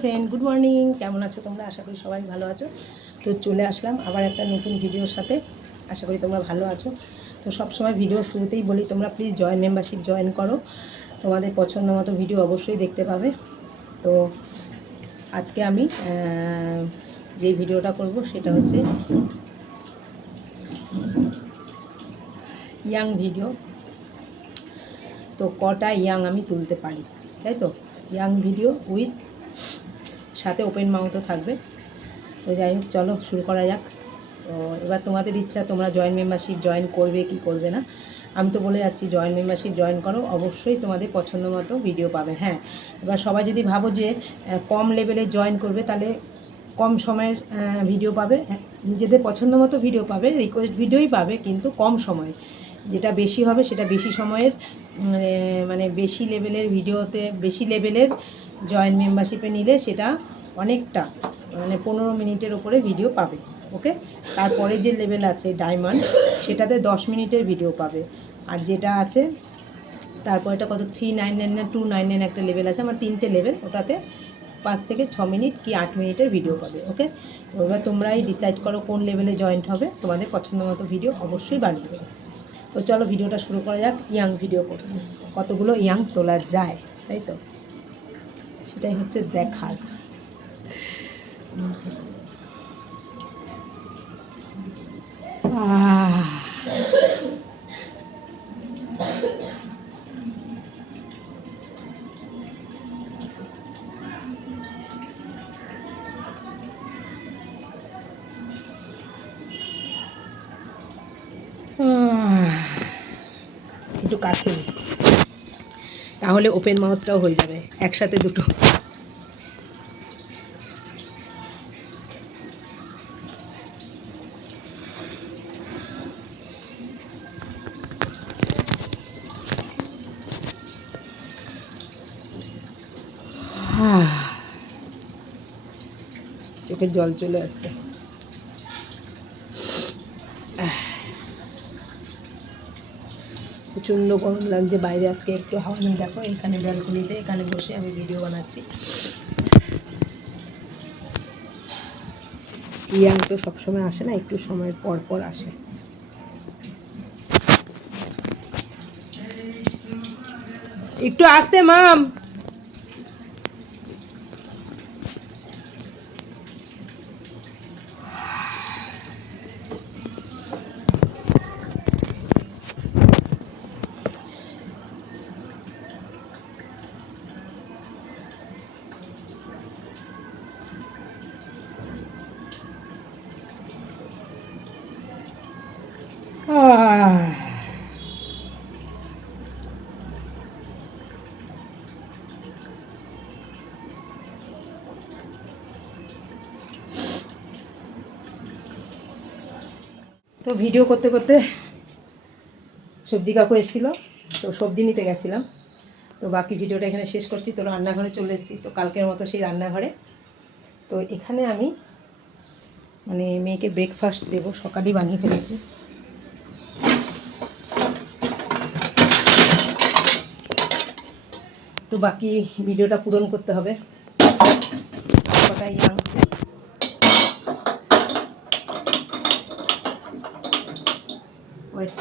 Friend, good morning. কেমন আছো তোমরা? আশা করি সবাই ভালো আছো। তো চলে আসলাম আবার একটা নতুন ভিডিওর সাথে। আশা করি তোমরা ভালো আছো। তো সবসময় ভিডিওর শুরুতেই বলি, তোমরা প্লিজ মেম্বারশিপ জয়েন করো। তোমাদের পছন্দ মতো ভিডিও অবশ্যই দেখতে পাবে। তো আজকে আমি যে ভিডিওটা করব সেটা হচ্ছে ইয়াং ভিডিও। তো কটা ইয়াং আমি তুলতে পারি, তাই তো? ইয়াং ভিডিও উইথ সাথে ওপেন মাউথও থাকবে। তো যাই হোক, চলো শুরু করা যাক। তো এবার তোমাদের ইচ্ছা, তোমরা মেম্বারশিপ জয়েন করবে কি করবে না। আমি তো বলে যাচ্ছি, মেম্বারশিপ জয়েন করো, অবশ্যই তোমাদের পছন্দ মতো ভিডিও পাবে। হ্যাঁ, এবার সবাই যদি ভাবো যে কম লেভেলে জয়েন করবে, তাহলে কম সময়ের ভিডিও পাবে, নিজেদের পছন্দ মতো ভিডিও পাবে, রিকোয়েস্ট ভিডিওই পাবে, কিন্তু কম সময়। যেটা বেশি হবে সেটা বেশি সময়ের, মানে বেশি লেভেলের ভিডিওতে, বেশি লেভেলের মেম্বারশিপে নিলে সেটা অনেকটা, মানে 15 মিনিটের ওপরে ভিডিও পাবে। ওকে, তারপরে যে লেভেল আছে ডায়মন্ড, সেটাতে 10 মিনিটের ভিডিও পাবে। আর যেটা আছে তারপরেটা কত, 399 না 299 একটা লেভেল আছে, আমার 3টে লেভেল, ওটাতে 5 থেকে 6 মিনিট কি 8 মিনিটের ভিডিও পাবে। ওকে, তো এবার তোমরাই ডিসাইড করো কোন লেভেলে জয়েন্ট হবে, তোমাদের পছন্দ মতো ভিডিও অবশ্যই বানিয়ে দেবে। তো চলো ভিডিওটা শুরু করা যাক। ইয়াং ভিডিও করছি, কতগুলো ইয়াং তোলা যায়, তাই তো? সেটাই হচ্ছে দেখার। একটু কাছে, তাহলে ওপেন মাউথটাও হয়ে যাবে একসাথে দুটো। চোখে জল চলে আসছে। প্রচণ্ড গরম লাগছে বাইরে। আজকে একটু হাওয়া নেই, দেখো এখানে ব্যালকনিতে, এখানে বসে আমি ভিডিও বানাচ্ছি। ইয়াং তো সবসময় আসে না, একটু সময় পর পর আসে। একটু আসতে মাম। তো ভিডিও করতে করতে সবজি কাকু এসেছিলো, তো সবজি নিতে গেছিলাম। তো বাকি ভিডিওটা এখানে শেষ করছি। তো রান্নাঘরে চলে এসেছি, তো কালকের মতো সেই রান্নাঘরে। তো এখানে আমি মানে মেয়েকে ব্রেকফাস্ট দেবো, সকালেই বানিয়ে ফেলেছি। তো বাকি ভিডিওটা পূরণ করতে হবে। ইয়াং ওয়েট,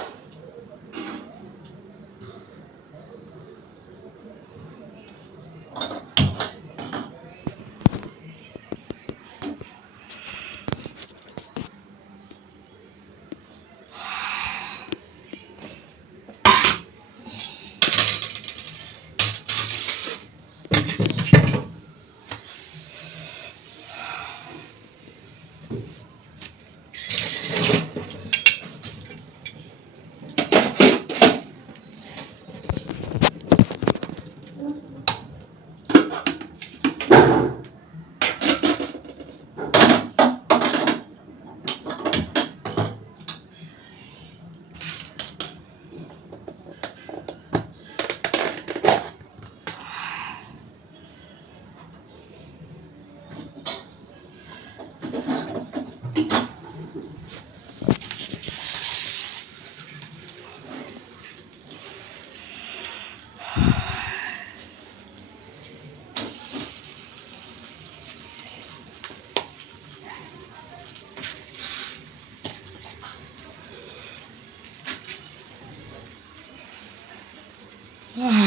প্রচণ্ড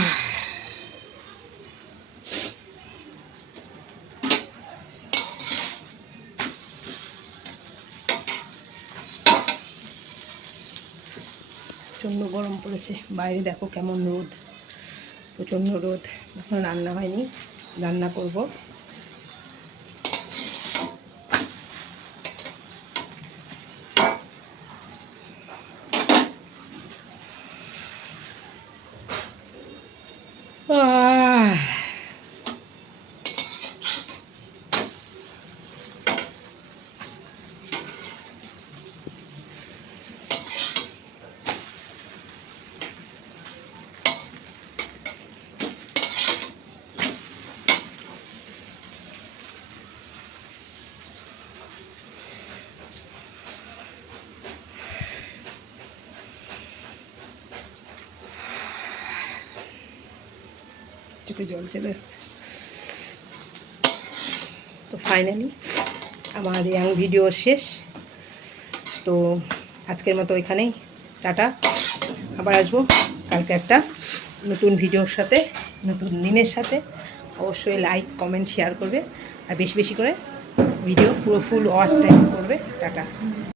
গরম পড়েছে, বাইরে দেখো কেমন রোদ, প্রচণ্ড রোদ। এখন রান্না হয়নি, রান্না করব। চোখে জল চলে আসছে। তো ফাইনালি আমার ইয়াং ভিডিও শেষ। তো আজকের মতো এখানেই টাটা, আবার আসবো কালকে একটা নতুন ভিডিওর সাথে, নতুন দিনের সাথে। অবশ্যই লাইক কমেন্ট শেয়ার করবে, আর বেশি বেশি করে ভিডিও পুরো ফুল ওয়াচ টাইম করবে। টাটা।